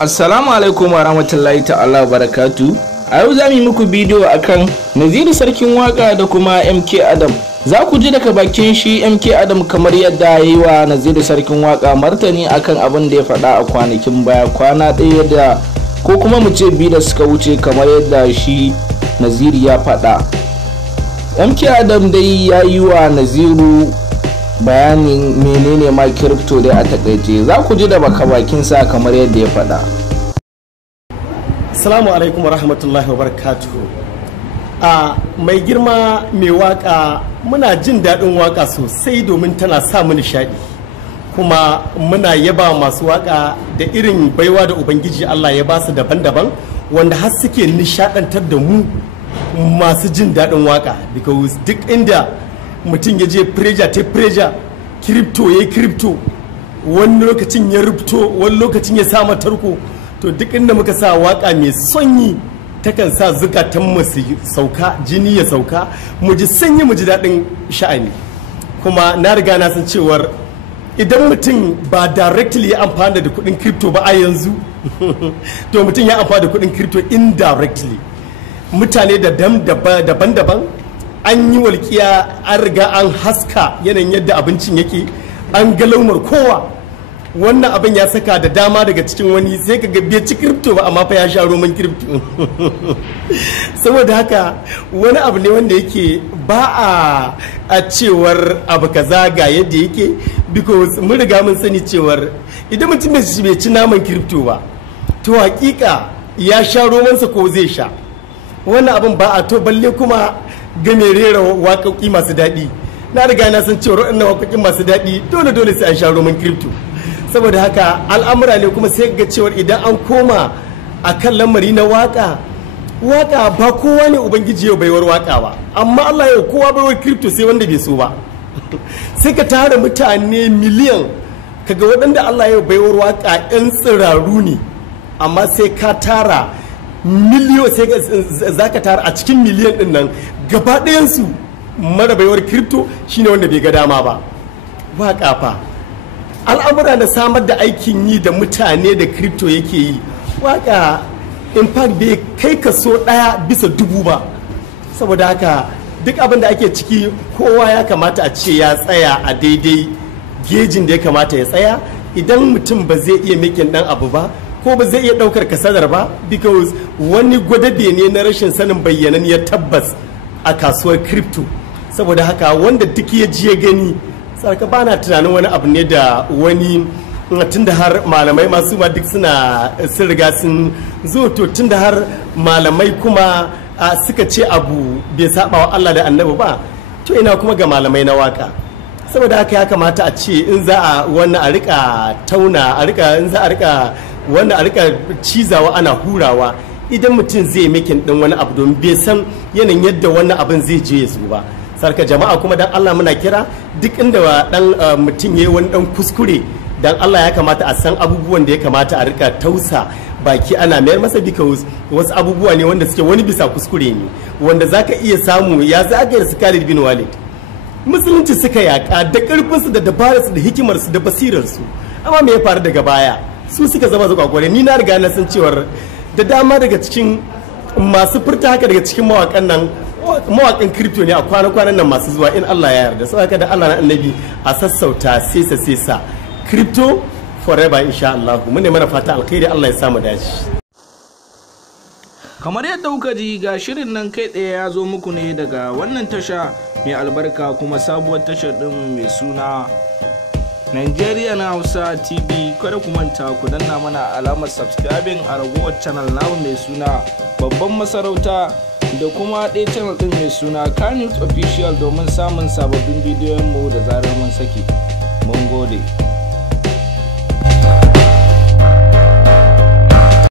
Assalamu alaikum wa rahmatullahi ta'ala barakatu. A yau za mu yi muku bidiyo akan Naziru Sarkin Waka da kuma MK Adam. Za ku ji daga bakin shi MK Adam kamar yadda ya yi wa Naziru Sarkin Waka martani akan abin da ya faɗa a kwanakin baya, kwana ɗaya da ko kuma mu ce biyu da suka wuce, kamar yadda shi Naziru ya faɗa. MK Adam dai ya yi wa Naziru bayanin menene ma crypto dai a takaice. Za ku ji da bakinsa kamar yadda ya faɗa. Assalamu alaikum wa rahmatullahi wa barakatuhu. Mai girma mai waka, muna jin daɗin waka sosai domin tana sa mu nishaɗi, kuma muna yaba masu waka da irin baiwa da ubangiji Allah ya basu daban-daban, wanda har suke nishaɗantar da mu masu jin daɗin waka, because duk inda mutum ya je preja crypto ya crypto, wani lokacin ya rubto, wani lokacin ya sama tarko, to duk inda muka sa waka mai sonyi takan sa zukatan mu su sauka, jini ya sauka, mu ji sanyi, mu ji daɗin sha'ani. Kuma na riga na san cewar idan mutum ba directly ya amfana da kuɗin crypto ba a yanzu to mutum ya amfana da kuɗin crypto indirectly. Mutane da daban-daban an yi walƙiya, an riga an haska yanayin yadda abincin yake, an ga launar kowa. Wannan abin ya saka da dama daga cikin wani sai ka ga bai ci crypto ba amma fa ya sha roman crypto saboda haka wani abu ne wanda yake ba a cewar abu kaza ga yadda yake, because mun riga mun sani cewar idan mutum bai ci naman crypto ba to hakika ya sha romansa ko zai sha. Wannan abin ba a to balle kuma ga mai rera waƙoƙi masu daɗi. Na riga na san cewar waɗannan waƙoƙi masu daɗi dole sai an sha roman crypto. Saboda haka al'amura ne kuma sai ga cewar idan an koma a kan lamari na waka ba kowa ne ubangiji yau baiwar waka ba, amma Allah yau kowa baiwar crypto sai wanda bai so ba sai ka tara mutane miliyan, kaga waɗanda Allah yau baiwar waka 'yan tsiraru ne, amma sai ka tara miliyo, sai za ka tara a cikin miliyan ɗin nan gaba ɗayansu mara baiwar crypto shine wanda bai ga dama ba. Waka fa al'amura na samar da aikin yi da mutane da crypto yake yi, waka in fact bai kai kaso 1/1000 ba. Saboda haka duk abin da ake ciki kowa ya kamata a ce ya tsaya a daidai gejin da ya kamata ya tsaya. Idan mutum ba zai iya makin dan abu ba ko ba zai iya daukar kasadar ba, because wani gwadabe ne na rashin sanin bayyananniyar tabbas a kasuwar crypto. Saboda haka wanda duk ya ji ya gani, sarka ba na tunanin wani abu ne da wani, tun da har malamai masu ma duk sun riga sun zo, to tun da har malamai kuma suka ce abu bai saba wa Allah da annabi ba, to ina kuma ga malamai na waka. Saboda haka ya kamata a ce in za a wannan a rika tauna, in za a rika wannan a rika cizawa ana hurawa idan mutum zai makin din wani abu don bai san yanayin yadda wannan abin zai je ya zo ba. Sarka jama'a kuma dan Allah muna kira duk inda dan mutum yayi wani dan kuskure, dan Allah ya kamata a san abubuwan da ya kamata a rika tausa baki ana mayar masa, because wasu abubuwa ne wanda suke wani bisa kuskure ne wanda zaka iya samu. Ya zagayar su Khalid bin Walid, musulunci suka yaka da karfinsu da dabararsu da hikimarsu da basirarsu, amma me ya faru daga baya? Su suka zama zagwagware. Ni na riga na san cewar da dama daga cikin masu furta haka daga cikin mawakan nan mawaƙin crypto ne a kwana-kwanan nan masu zuwa, in Allah ya yarda. Saboda da Allah na annabi a sassauta sesa crypto forever insha Allah. Mun ne mana fata alkhairi, Allah ya samu dace. Kamar yadda kuka ji, ga shirin nan kai tsaye ya zo muku ne daga wannan tasha mai albarka kuma sabuwar tashar din mai suna Nigeria na Hausa TV. Kada ku manta ku danna mana alamar subscribing a ragowar channel namu mai suna Babban Masarauta, da kuma ɗaya channel ɗin mai suna Kanut Official domin samun sababbin bidiyon mu da zarar mun saki. Mun gode.